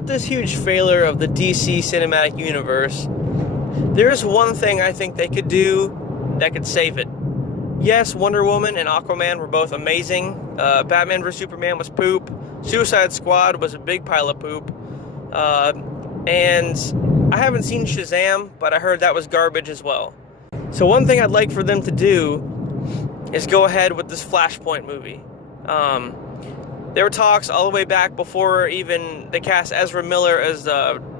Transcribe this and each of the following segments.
with this huge failure of the DC cinematic universe, there's one thing I think they could do that could save it. Yes, Wonder Woman and Aquaman were both amazing. Batman vs. Superman was poop. Suicide Squad was a big pile of poop. And I haven't seen Shazam, but I heard that was garbage as well. So one thing I'd like for them to do is go ahead with this Flashpoint movie. There were talks all the way back before even they cast Ezra Miller as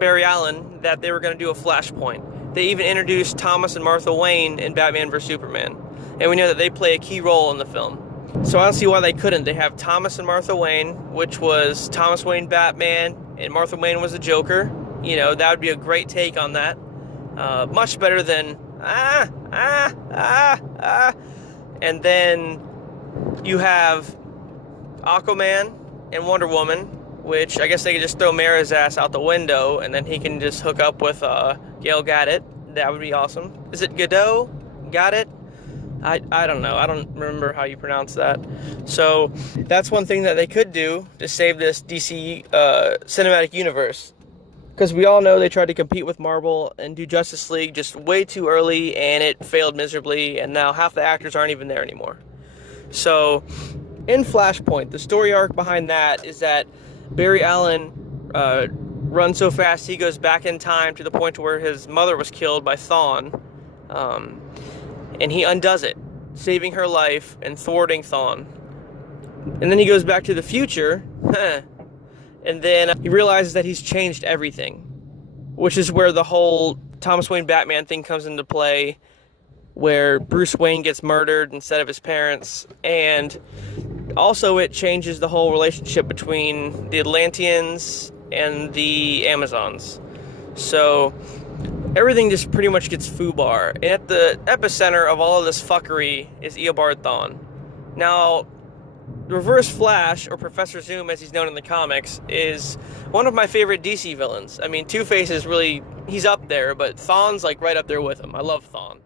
Barry Allen that they were going to do a Flashpoint. They even introduced Thomas and Martha Wayne in Batman vs. Superman. And we know that they play a key role in the film. So I don't see why they couldn't. They have Thomas and Martha Wayne, which was Thomas Wayne Batman, and Martha Wayne was the Joker. You know, that would be a great take on that. Much better than, And then you have Aquaman and Wonder Woman, which I guess they could just throw Mara's ass out the window, and then he can just hook up with Gail Gadot. That would be awesome. Is it Gadot? Gadot? I don't know. I don't remember how you pronounce that. So that's one thing that they could do to save this DC cinematic universe. Because we all know they tried to compete with Marvel and do Justice League just way too early, and it failed miserably, and now half the actors aren't even there anymore. So in Flashpoint, the story arc behind that is that Barry Allen runs so fast he goes back in time to the point where his mother was killed by Thawne. And he undoes it, saving her life and thwarting Thawne. And then he goes back to the future, and then he realizes that he's changed everything, which is where the whole Thomas Wayne Batman thing comes into play, where Bruce Wayne gets murdered instead of his parents, and also it changes the whole relationship between the Atlanteans and the Amazons. So everything just pretty much gets foobar. And at the epicenter of all of this fuckery is Eobard Thawne. Now, Reverse Flash, or Professor Zoom as he's known in the comics, is one of my favorite DC villains. I mean, Two-Face is really, he's up there, but Thawne's like right up there with him. I love Thawne.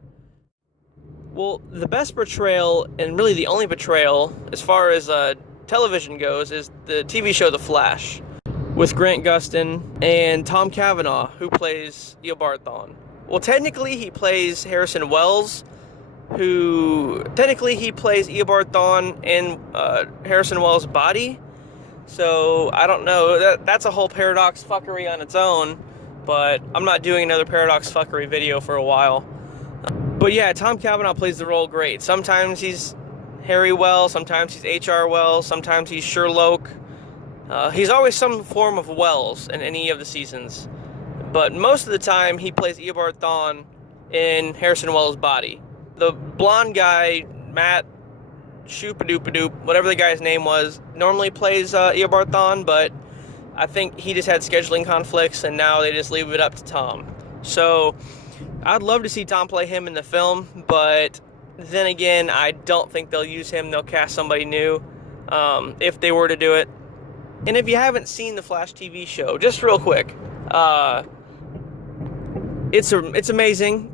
Well, the best portrayal, and really the only portrayal, as far as television goes, is the TV show The Flash, with Grant Gustin and Tom Cavanaugh, who plays Eobard Thawne. Well, technically he plays Harrison Wells, he plays Eobard Thawne in Harrison Wells' body. So, I don't know, that's a whole Paradox fuckery on its own, but I'm not doing another Paradox fuckery video for a while. But yeah, Tom Cavanaugh plays the role great. Sometimes he's Harry Wells, sometimes he's H.R. Wells, sometimes he's Sherlock. He's always some form of Wells in any of the seasons. But most of the time, he plays Eobard Thawne in Harrison Wells' body. The blonde guy, Matt Shoopadoopadoop, whatever the guy's name was, normally plays Eobard Thawne, but I think he just had scheduling conflicts, and now they just leave it up to Tom. So I'd love to see Tom play him in the film, but then again, I don't think they'll use him. They'll cast somebody new if they were to do it. And if you haven't seen the Flash TV show, just real quick, it's amazing.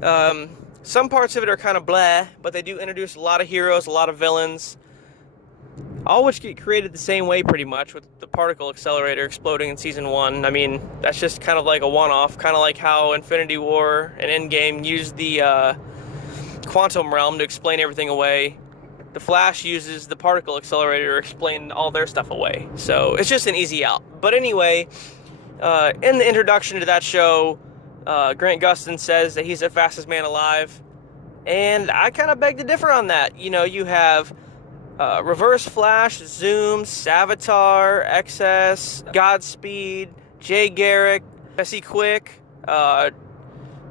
Some parts of it are kind of blah, but they do introduce a lot of heroes, a lot of villains, all which get created the same way pretty much, with the particle accelerator exploding in Season 1. I mean, that's just kind of like a one-off, kind of like how Infinity War and Endgame used the quantum realm to explain everything away. The Flash uses the particle accelerator to explain all their stuff away. So it's just an easy out. But anyway, in the introduction to that show, Grant Gustin says that he's the fastest man alive. And I kind of beg to differ on that. You know, you have Reverse Flash, Zoom, Savitar, XS, Godspeed, Jay Garrick, Jesse Quick,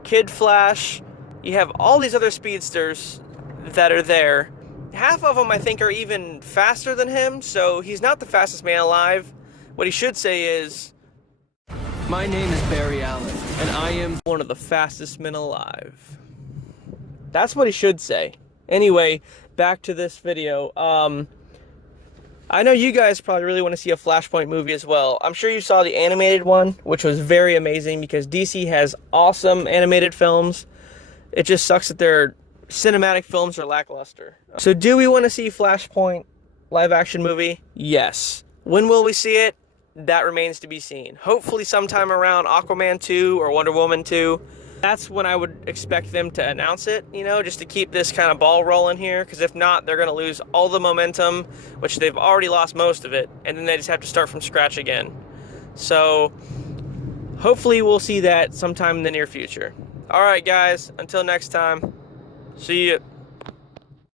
Kid Flash. You have all these other speedsters that are there. Half of them, I think, are even faster than him, so he's not the fastest man alive. What he should say is, "My name is Barry Allen, and I am one of the fastest men alive." That's what he should say. Anyway, back to this video. I know you guys probably really want to see a Flashpoint movie as well. I'm sure you saw the animated one, which was very amazing, because DC has awesome animated films. It just sucks that their cinematic films are lackluster. So do we want to see Flashpoint live action movie? Yes. When will we see it? that remains to be seen. Hopefully sometime around Aquaman 2 or Wonder Woman 2. That's when I would expect them to announce it, you know, just to keep this kind of ball rolling here, because if not, they're going to lose all the momentum, which they've already lost most of it, and then they just have to start from scratch again. So hopefully we'll see that sometime in the near future. All right, guys, until next time, see you.